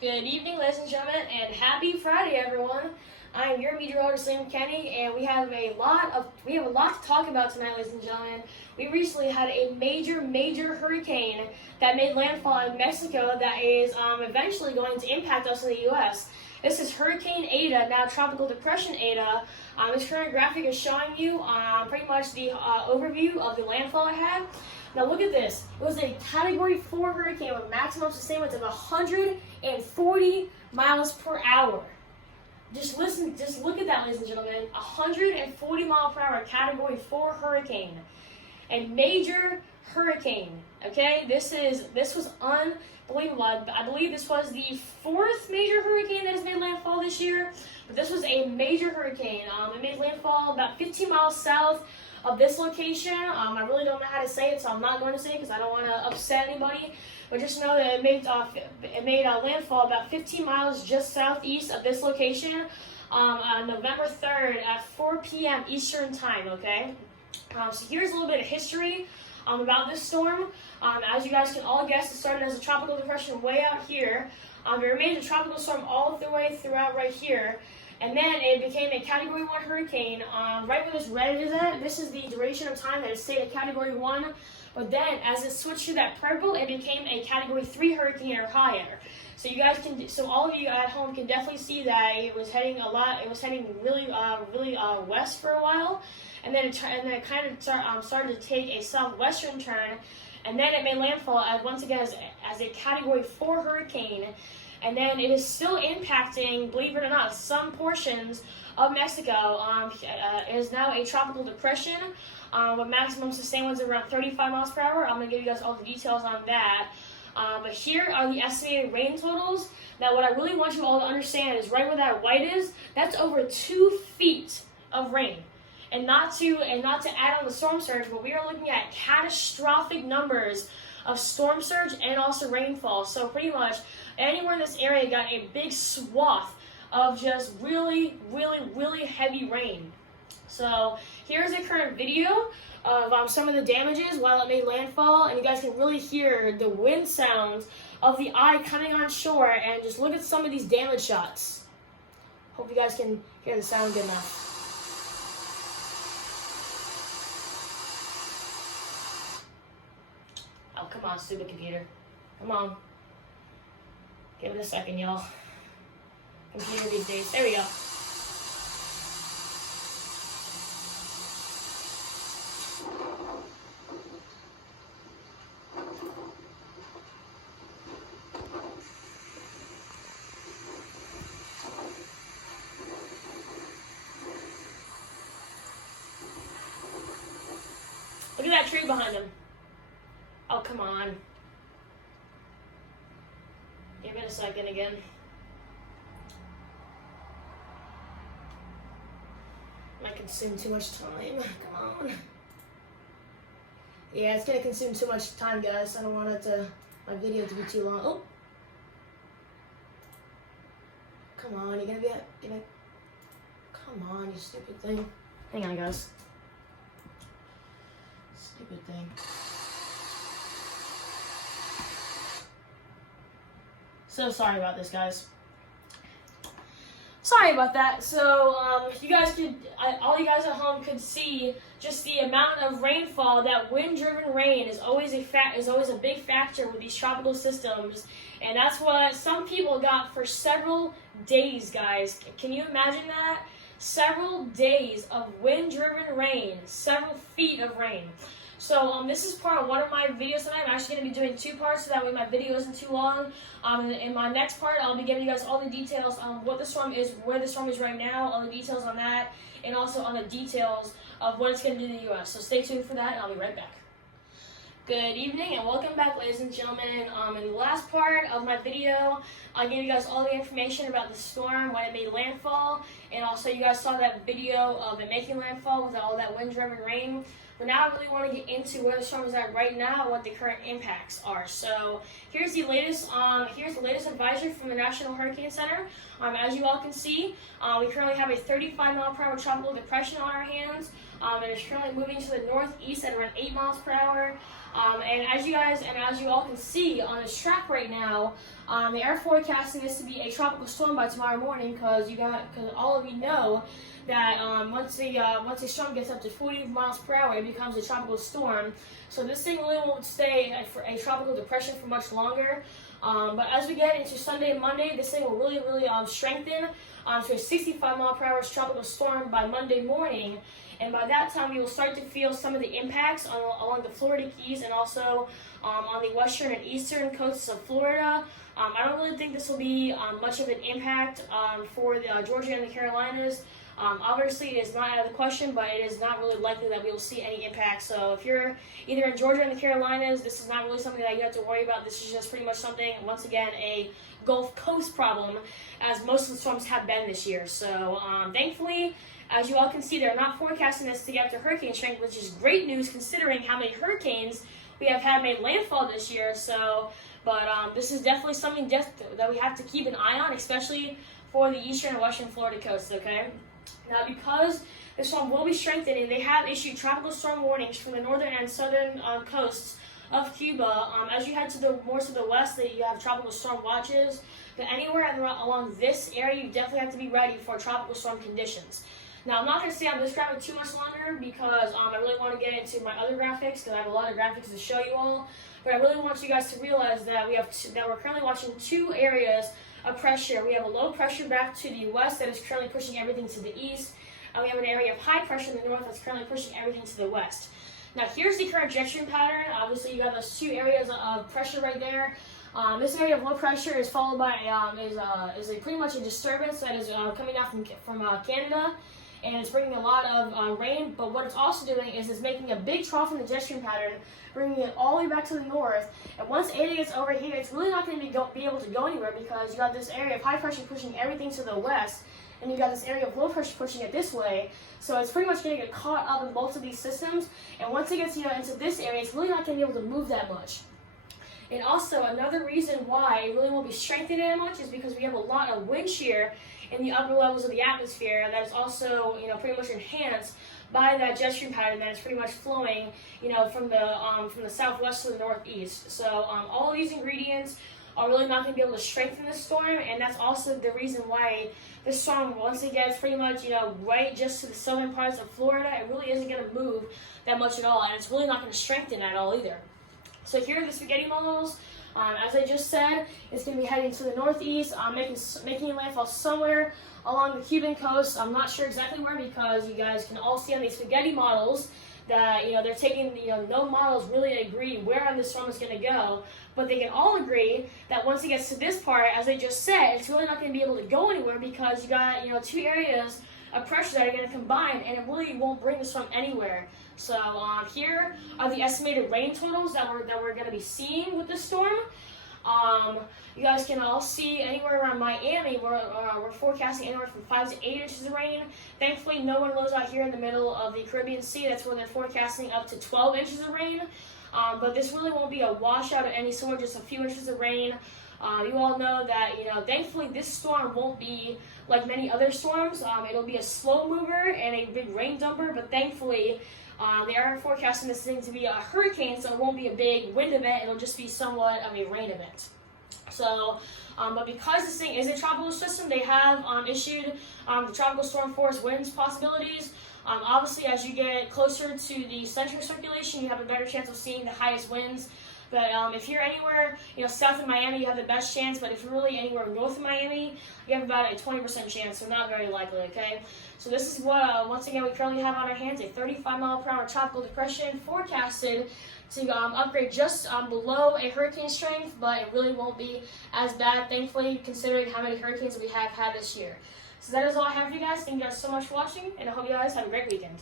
Good evening, ladies and gentlemen, and happy Friday, everyone. I am your meteorologist, Liam Kenny, and we have a lot to talk about tonight, ladies and gentlemen. We recently had a major hurricane that made landfall in Mexico that is eventually going to impact us in the U.S. This is Hurricane Eta, now Tropical Depression Eta. This current graphic is showing you pretty much the overview of the landfall it had. Now look at this. It was a Category 4 hurricane with maximum sustained winds of 140 miles per hour. Just look at that, ladies and gentlemen. 140 mile per hour Category 4 hurricane. A major hurricane. Okay? This was unbelievable. I believe this was the 4th major hurricane that has made landfall this year. But this was a major hurricane. It made landfall about 15 miles south of this location. I really don't know how to say it, so I'm not going to say it because I don't want to upset anybody. But just know that it made landfall about 15 miles just southeast of this location on November 3rd at 4 p.m. Eastern Time, okay? So here's a little bit of history about this storm. As you guys can all guess, it started as a tropical depression way out here. It remained a tropical storm all the way throughout right here. And then it became a Category 1 hurricane. Right where this red is at, this is the duration of time that it stayed at Category 1. But then, as it switched to that purple, it became a Category 3 hurricane or higher. So all of you at home can definitely see that it was heading really west for a while, and then it kind of started to take a southwestern turn, and then it made landfall once again as a Category 4 hurricane. And then it is still impacting, believe it or not, some portions of Mexico. It is now a tropical depression with maximum sustained winds of around 35 miles per hour. I'm going to give you guys all the details on that. But here are the estimated rain totals. Now, what I really want you all to understand is right where that white is, that's over 2 feet of rain. And not to add on the storm surge, but we are looking at catastrophic numbers of storm surge and also rainfall. So pretty much anywhere in this area got a big swath of just really heavy rain. So here's a current video of some of the damages while it made landfall, and you guys can really hear the wind sounds of the eye coming on shore, and just look at some of these damage shots. Hope you guys can hear the sound good enough. Oh, come on, stupid computer. Come on. Give it a second, y'all. Computer these days. There we go. Look at that tree behind him. Oh, come on. Give it a second again. Might consume too much time. Come on. Yeah, it's gonna consume too much time, guys. I don't want my video to be too long. Oh. Come on, you're gonna come on, you stupid thing. Hang on, guys. Stupid thing. So sorry about this, guys. Sorry about that. So all you guys at home could see just the amount of rainfall. That wind-driven rain is always a big factor with these tropical systems, and that's what some people got for several days, guys. Can you imagine that? Several days of wind-driven rain, several feet of rain. So this is part of one of my videos tonight. I'm actually going to be doing 2 parts so that way my video isn't too long. In my next part, I'll be giving you guys all the details on what the storm is, where the storm is right now, all the details on that, and also on the details of what it's going to do to the U.S. So stay tuned for that, and I'll be right back. Good evening, and welcome back, ladies and gentlemen. In the last part of my video, I gave you guys all the information about the storm, when it made landfall, and also you guys saw that video of it making landfall with all that wind-driven rain. But now I really want to get into where the storm is at right now and what the current impacts are. So here's the latest advisory from the National Hurricane Center. As you all can see, we currently have a 35 mile per hour tropical depression on our hands. and it's currently moving to the northeast at around 8 miles per hour. And as you all can see on this track right now, they are forecasting this to be a tropical storm by tomorrow morning, because all of you know that once the storm gets up to 40 miles per hour, it becomes a tropical storm. So this thing really won't stay a tropical depression for much longer. But as we get into Sunday and Monday, this thing will really strengthen to a 65 mile per hour tropical storm by Monday morning. And by that time, you will start to feel some of the impacts along the Florida Keys, and also on the western and eastern coasts of Florida. I don't really think this will be much of an impact for the Georgia and the Carolinas. Obviously, it is not out of the question, but it is not really likely that we will see any impact. So if you're either in Georgia and the Carolinas, this is not really something that you have to worry about. This is just pretty much something, once again, a Gulf Coast problem, as most of the storms have been this year. So thankfully, as you all can see, they're not forecasting this to get to hurricane strength, which is great news considering how many hurricanes we have had made landfall this year. So, but this is definitely something that we have to keep an eye on, especially for the eastern and western Florida coast, okay? Now, because the storm will be strengthening, they have issued tropical storm warnings for the northern and southern coasts of Cuba. As you head more to the west, you have tropical storm watches. But anywhere along this area, you definitely have to be ready for tropical storm conditions. Now, I'm not going to stay on this graphic too much longer, because I really want to get into my other graphics, because I have a lot of graphics to show you all. But I really want you guys to realize that we're currently watching two areas of pressure. We have a low pressure back to the west that is currently pushing everything to the east, and we have an area of high pressure in the north that's currently pushing everything to the west. Now, here's the current jet stream pattern. Obviously, you got those two areas of pressure right there. This area of low pressure is followed by pretty much a disturbance that is coming out from Canada, and it's bringing a lot of rain. But what it's also doing is it's making a big trough in the jet stream pattern, bringing it all the way back to the north. And once Eta gets over here, it's really not going to be able to go anywhere, because you got this area of high pressure pushing everything to the west, and you got this area of low pressure pushing it this way. So it's pretty much going to get caught up in both of these systems. And once it gets into this area, it's really not going to be able to move that much. And also, another reason why it really won't be strengthened that much is because we have a lot of wind shear in the upper levels of the atmosphere that is also, pretty much enhanced by that jet stream pattern that is pretty much flowing, from the southwest to the northeast. So all of these ingredients are really not going to be able to strengthen the storm, and that's also the reason why this storm, once it gets pretty much, right just to the southern parts of Florida, it really isn't going to move that much at all, and it's really not going to strengthen at all either. So here are the spaghetti models. As I just said, it's going to be heading to the northeast, making landfall somewhere along the Cuban coast. I'm not sure exactly where, because you guys can all see on these spaghetti models that they're taking, no models really agree where on this storm is going to go, but they can all agree that once it gets to this part, as I just said, it's really not going to be able to go anywhere, because you got two areas of pressure that are going to combine, and it really won't bring the storm anywhere. So here are the estimated rain totals that we're going to be seeing with this storm. You guys can all see anywhere around Miami, we're forecasting anywhere from 5 to 8 inches of rain. Thankfully, no one lives out here in the middle of the Caribbean Sea. That's where they're forecasting up to 12 inches of rain. But this really won't be a washout of any sort, just a few inches of rain. You all know that, thankfully this storm won't be like many other storms. It'll be a slow mover and a big rain dumper, but thankfully they are forecasting this thing to be a hurricane, so it won't be a big wind event. It'll just be somewhat of a rain event. So, but because this thing is a tropical system, they have issued the tropical storm force winds possibilities. Obviously, as you get closer to the center circulation, you have a better chance of seeing the highest winds. But if you're anywhere, south of Miami, you have the best chance. But if you're really anywhere north of Miami, you have about a 20% chance, so not very likely, okay? So this is what, once again, we currently have on our hands, a 35 mile per hour tropical depression forecasted to upgrade just below a hurricane strength, but it really won't be as bad, thankfully, considering how many hurricanes we have had this year. So that is all I have for you guys. Thank you guys so much for watching, and I hope you guys have a great weekend.